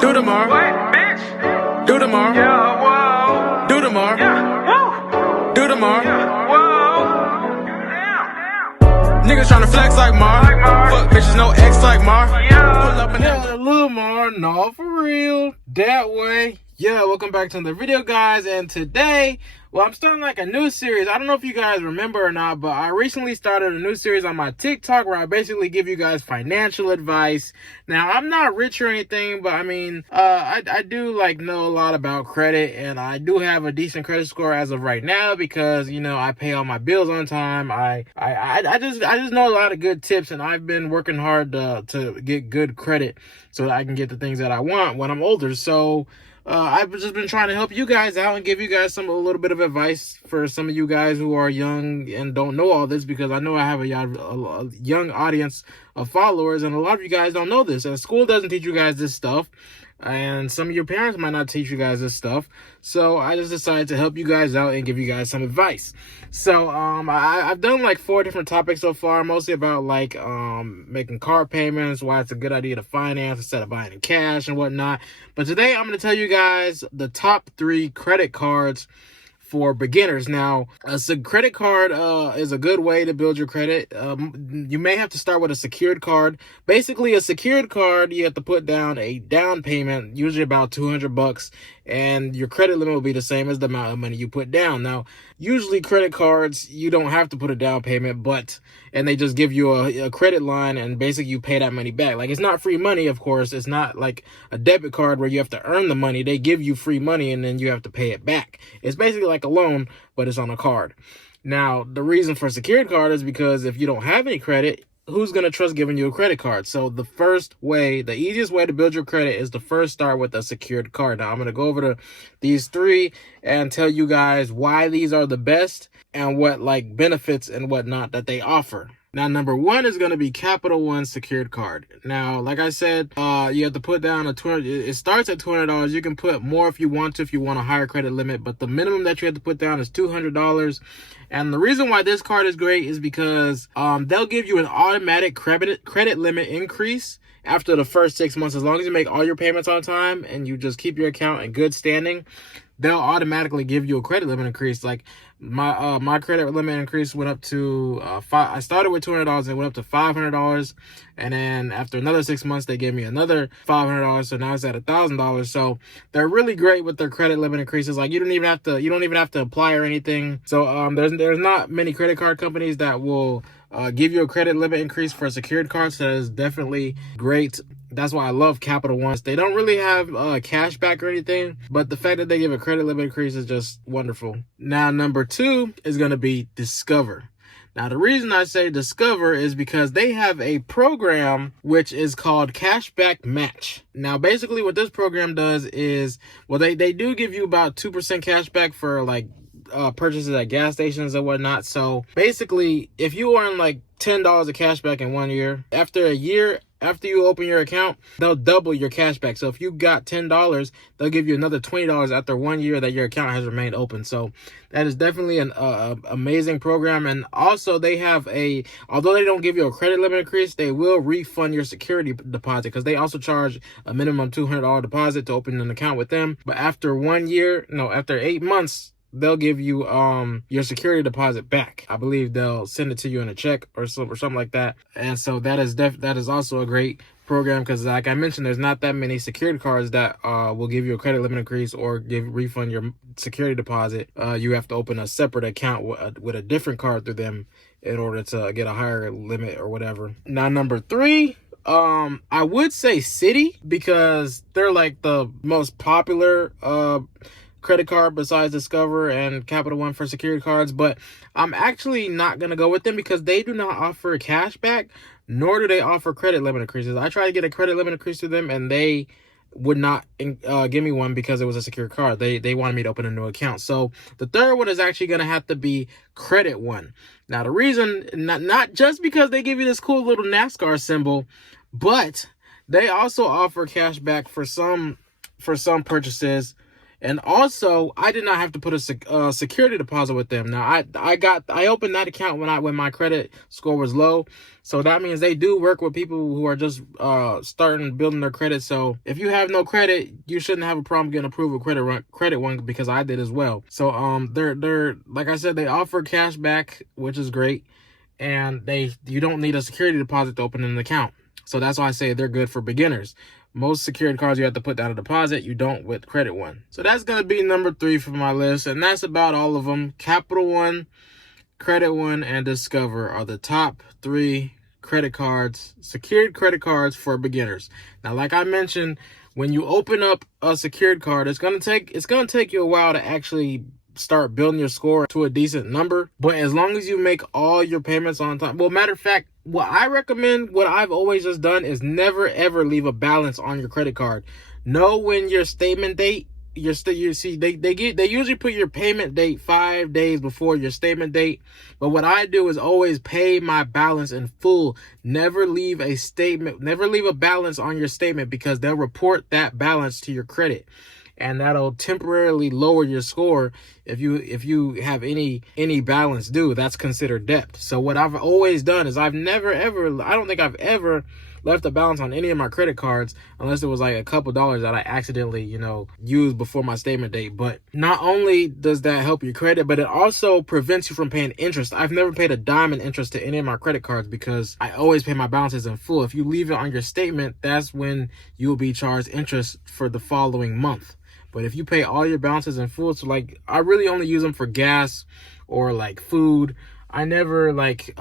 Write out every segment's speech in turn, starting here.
Do the more. What, bitch? Do the more. Yeah, whoa. Do the more. Yeah, woo. Do the more. Yeah, whoa. Damn. Niggas tryna flex like Mar. Like Mar. Fuck bitches, no X like Mar. Yeah. Pull up and Yeah, Lilmar, no, for real, that way. Yeah, welcome back to another video, guys, and today, well, I'm starting like a new series. I don't know if you guys remember or not, but I recently started a new series on my TikTok where I basically give you guys financial advice. Now, I'm not rich or anything, but I mean, I do like know a lot about credit, and I do have a decent credit score as of right now because, you know, I pay all my bills on time. I just know a lot of good tips, and I've been working hard to get good credit so that I can get the things that I want when I'm older. So I've just been trying to help you guys out and give you guys a little bit of advice for some of you guys who are young and don't know all this, because I know I have a young audience of followers, and a lot of you guys don't know this, and school doesn't teach you guys this stuff, and some of your parents might not teach you guys this stuff. So I just decided to help you guys out and give you guys some advice. So I've done like 4 different topics so far, mostly about like making car payments, why it's a good idea to finance instead of buying in cash and whatnot. But today I'm going to tell you guys the top 3 credit cards for beginners. Now, a credit card is a good way to build your credit. You may have to start with a secured card. Basically, a secured card, you have to put down a down payment, usually about $200, and your credit limit will be the same as the amount of money you put down. Now, usually credit cards, you don't have to put a down payment, and they just give you a credit line, and basically you pay that money back. Like, it's not free money, of course. It's not like a debit card where you have to earn the money. They give you free money, and then you have to pay it back. It's basically like a loan, but it's on a card. Now, the reason for a secured card is because if you don't have any credit, who's going to trust giving you a credit card? So the easiest way to build your credit is to first start with a secured card. Now, I'm going to go over to these 3 and tell you guys why these are the best and what like benefits and whatnot that they offer. Now, number 1 is going to be Capital One secured card. Now, like I said, you have to put down it starts at $200. You can put more if you want a higher credit limit, but the minimum that you have to put down is $200. And the reason why this card is great is because they'll give you an automatic credit limit increase after the first 6 months. As long as you make all your payments on time and you just keep your account in good standing, they'll automatically give you a credit limit increase. Like my credit limit increase went up to I started with $200 and it went up to $500, and then after another 6 months they gave me another $500, so now it's at $1,000. So they're really great with their credit limit increases. Like you don't even have to apply or anything. So there's not many credit card companies that will give you a credit limit increase for a secured card, so that is definitely great. That's why I love Capital One. They don't really have cash back or anything, but the fact that they give a credit limit increase is just wonderful. Now, number 2 is going to be Discover. Now, the reason I say Discover is because they have a program which is called Cashback Match. Now, basically what this program does is, well, they do give you about 2% cashback for like purchases at gas stations and whatnot. So basically, if you earn like $10 of cashback in 1 year, after a year, after you open your account, they'll double your cashback. So if you got $10, they'll give you another $20 after 1 year that your account has remained open. So that is definitely an amazing program. And also they have although they don't give you a credit limit increase, they will refund your security deposit, because they also charge a minimum $200 deposit to open an account with them. But after 8 months, they'll give you your security deposit back. I believe they'll send it to you in a check or something like that. And so that is also a great program, because like I mentioned, there's not that many secured cards that will give you a credit limit increase or refund your security deposit. You have to open a separate account with a different card through them in order to get a higher limit or whatever. Now, number 3, I would say Citi, because they're like the most popular credit card besides Discover and Capital One for secured cards. But I'm actually not going to go with them because they do not offer cash back, nor do they offer credit limit increases. I tried to get a credit limit increase through them, and they would not give me one because it was a secure card. They wanted me to open a new account. So the third one is actually going to have to be Credit One. Now, the reason, not just because they give you this cool little NASCAR symbol, but they also offer cash back for some purchases And also, I did not have to put a security deposit with them. Now, I opened that account when my credit score was low. So that means they do work with people who are just starting building their credit. So if you have no credit, you shouldn't have a problem getting approved with credit one, because I did as well. So they're like I said, they offer cash back, which is great, and you don't need a security deposit to open an account. So that's why I say they're good for beginners. Most secured cards, you have to put down a deposit. You don't with Credit One. So that's going to be number 3 for my list. And that's about all of them. Capital One, Credit One, and Discover are the top 3 credit cards, secured credit cards for beginners. Now, like I mentioned, when you open up a secured card, it's going to take you a while to actually start building your score to a decent number. But as long as you make all your payments on time, well, matter of fact, what I recommend, what I've always just done, is never ever leave a balance on your credit card. Know when your statement date, they usually put your payment date 5 days before your statement date. But what I do is always pay my balance in full. Never leave a balance on your statement, because they'll report that balance to your credit, and that'll temporarily lower your score. If you have any balance due, that's considered debt. So what I've always done is I don't think I've ever left a balance on any of my credit cards, unless it was like a couple dollars that I accidentally, used before my statement date. But not only does that help your credit, but it also prevents you from paying interest. I've never paid a dime in interest to any of my credit cards, because I always pay my balances in full. If you leave it on your statement, that's when you will be charged interest for the following month. But if you pay all your balances in full, so like I really only use them for gas or like food. I never make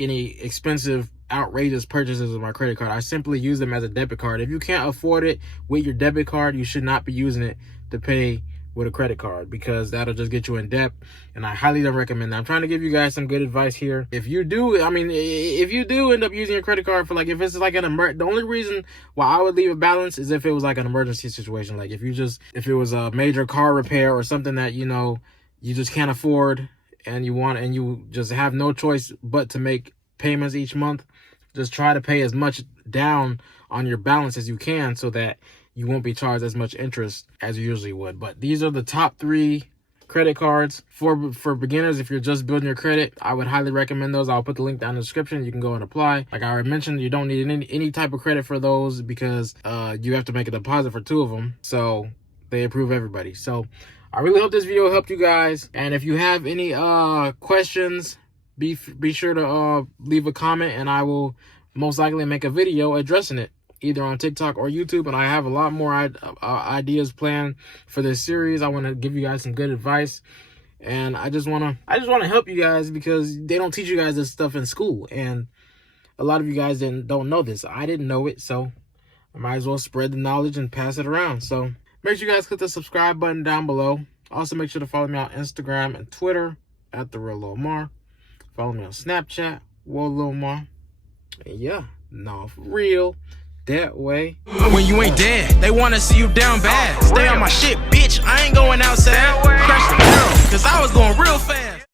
any expensive, outrageous purchases with my credit card. I simply use them as a debit card. If you can't afford it with your debit card, you should not be using it to pay with a credit card, because that'll just get you in debt, and I highly don't recommend that. I'm trying to give you guys some good advice here. If you do end up using your credit card for if it's like the only reason why I would leave a balance is if it was like an emergency situation. Like if it was a major car repair or something that you just can't afford, and you just have no choice but to make payments each month. Just try to pay as much down on your balance as you can, so that you won't be charged as much interest as you usually would. But these are the top 3 credit cards for beginners. If you're just building your credit, I would highly recommend those. I'll put the link down in the description. You can go and apply. Like I already mentioned, you don't need any type of credit for those, because you have to make a deposit for 2 of them. So they approve everybody. So I really hope this video helped you guys. And if you have any questions, be sure to leave a comment, and I will most likely make a video addressing it, either on TikTok or YouTube. And I have a lot more ideas planned for this series. I want to give you guys some good advice, and I just want to help you guys, because they don't teach you guys this stuff in school, and a lot of you guys don't know this. I didn't know it, so I might as well spread the knowledge and pass it around. So make sure you guys click the subscribe button down below. Also, make sure to follow me on Instagram and Twitter at @TheRealLilmar. Follow me on Snapchat, Lilmar. And yeah, no, for real. That way. When you ain't dead, they wanna see you down bad. Stay on my shit, bitch. I ain't going outside. Crash the barrel, cause I was going real fast.